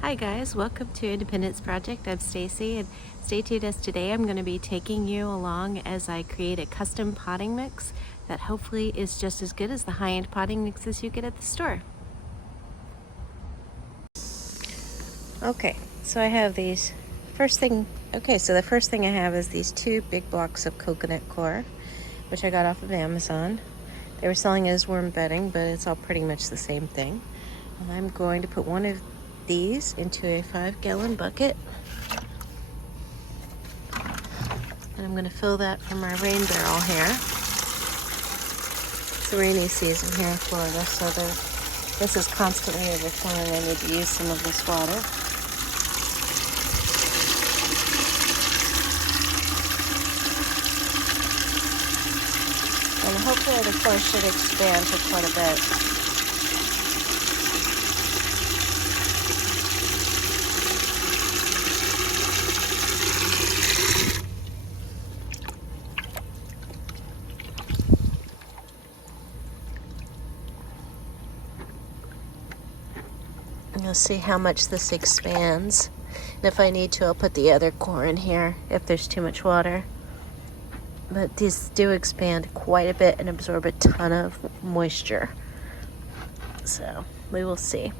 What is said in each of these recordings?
Hi guys, welcome to Independence Project. I'm Stacy, and stay tuned as today I'm going to be taking you along as I create a custom potting mix that hopefully is just as good as the high-end potting mixes you get at the store. Okay, so I have these. The first thing I have is these 2 big blocks of coconut coir, which I got off of Amazon. They were selling it as worm bedding, but it's all pretty much the same thing. And I'm going to put one of these into a 5-gallon bucket. And I'm going to fill that from our rain barrel here. It's a rainy season here in Florida, so this is constantly overflowing. I need to use some of this water. And hopefully the coir should expand to quite a bit. You'll see how much this expands. And if I need to, I'll put the other coir in here if there's too much water. But these do expand quite a bit and absorb a ton of moisture. So we will see.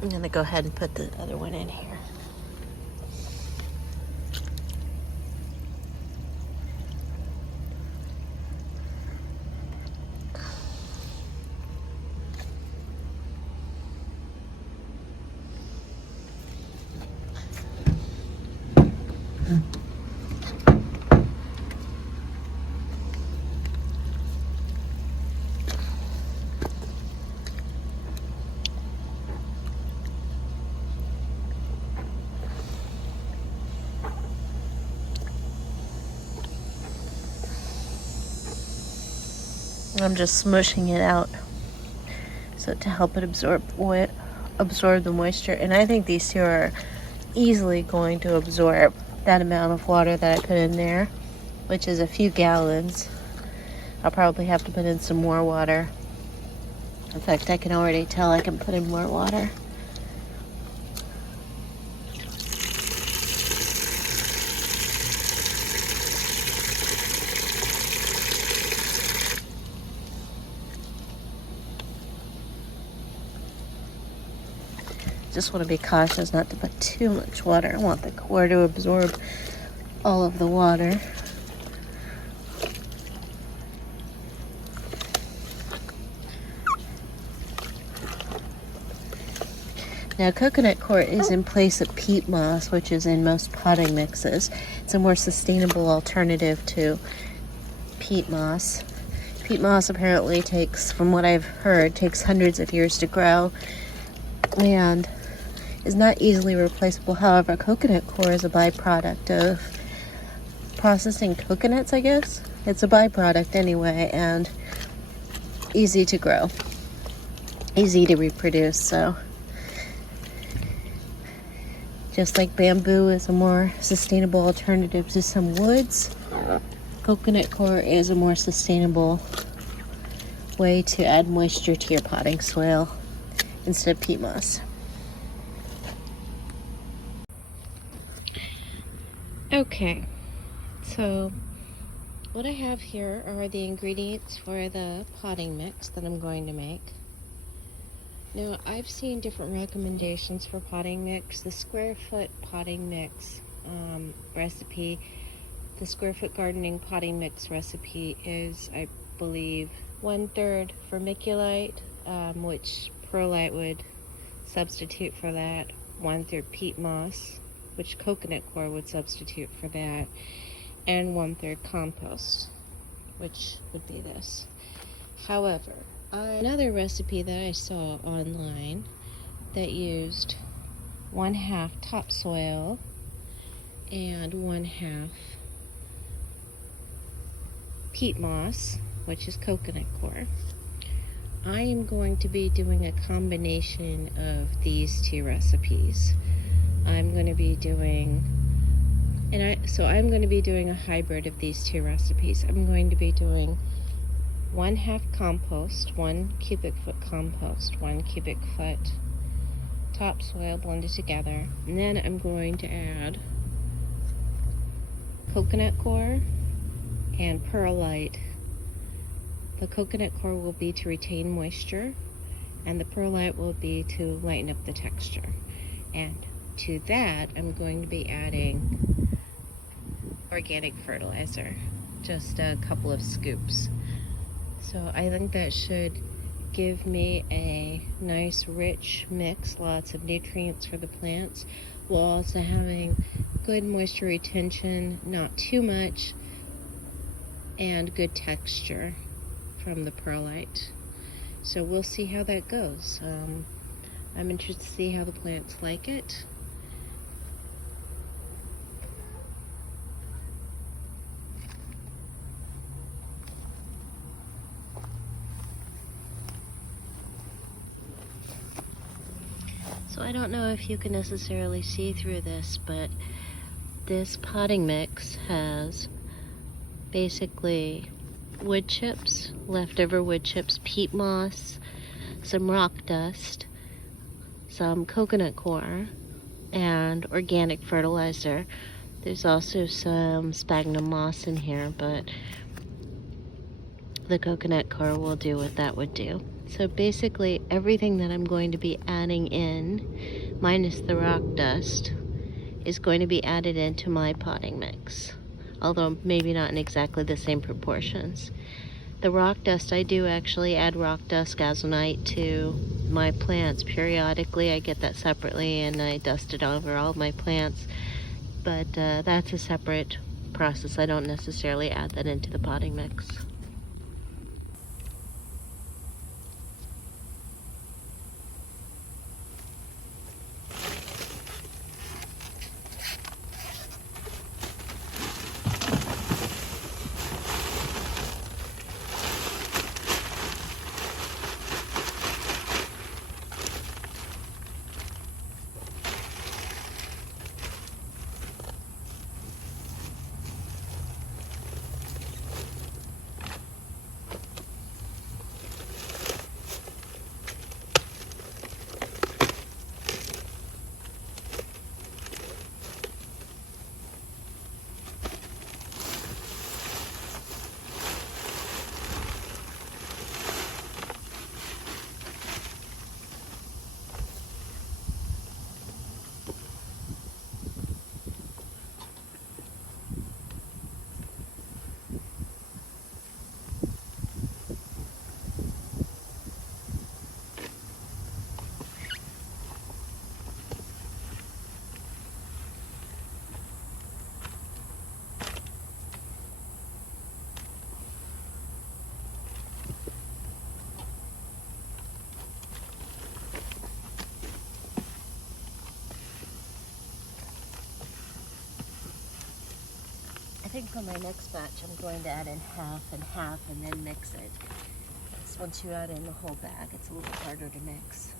I'm gonna go ahead and put the other one in here. I'm just smushing it out so to help it absorb the moisture. And I think these 2 are easily going to absorb that amount of water that I put in there, which is a few gallons. I'll probably have to put in some more water. In fact, I can already tell I can put in more water. Just want to be cautious not to put too much water. I want the coir to absorb all of the water. Now, coconut coir is in place of peat moss, which is in most potting mixes. It's a more sustainable alternative to peat moss. Peat moss apparently takes, from what I've heard, takes hundreds of years to grow and is not easily replaceable. However, coconut coir is a byproduct of processing coconuts, I guess. It's a byproduct anyway, and easy to grow, easy to reproduce. So just like bamboo is a more sustainable alternative to some woods, coconut coir is a more sustainable way to add moisture to your potting soil instead of peat moss. Okay, so what I have here are the ingredients for the potting mix that I'm going to make. Now, I've seen different recommendations for potting mix. The square foot potting mix recipe, the square foot gardening potting mix recipe is, I believe, 1/3 vermiculite, which perlite would substitute for that, 1/3 peat moss, which coconut coir would substitute for that, and 1/3 compost, which would be this. However, another recipe that I saw online that used 1/2 topsoil and 1/2 peat moss, which is coconut coir, I am going to be doing a combination of these two recipes. I'm going to be doing, I'm going to be doing a hybrid of these two recipes. I'm going to be doing 1/2 compost, 1 cubic foot compost, 1 cubic foot topsoil blended together. And then I'm going to add coconut coir and perlite. The coconut coir will be to retain moisture, and the perlite will be to lighten up the texture. And to that, I'm going to be adding organic fertilizer, just a couple of scoops. So I think that should give me a nice rich mix, lots of nutrients for the plants, while also having good moisture retention, not too much, and good texture from the perlite. So we'll see how that goes. I'm interested to see how the plants like it. So I don't know if you can necessarily see through this, but this potting mix has basically wood chips, leftover wood chips, peat moss, some rock dust, some coconut coir, and organic fertilizer. There's also some sphagnum moss in here, but the coconut coir will do what that would do. So basically everything that I'm going to be adding in, minus the rock dust, is going to be added into my potting mix, although maybe not in exactly the same proportions. The rock dust, I do actually add rock dust gazonite to my plants periodically. I get that separately and I dust it over all my plants, but that's a separate process. I don't necessarily add that into the potting mix. I think for my next batch, I'm going to add in half and half and then mix it. Because once you add in the whole bag, it's a little harder to mix.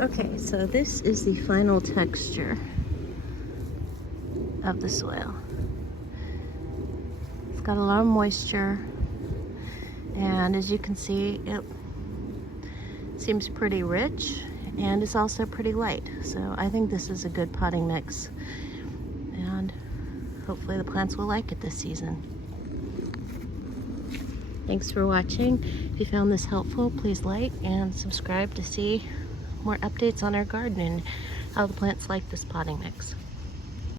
Okay, so this is the final texture of the soil. It's got a lot of moisture, and as you can see, it seems pretty rich, and it's also pretty light. So I think this is a good potting mix, and hopefully the plants will like it this season. Thanks for watching. If you found this helpful, please like and subscribe to see more updates on our garden and how the plants like this potting mix.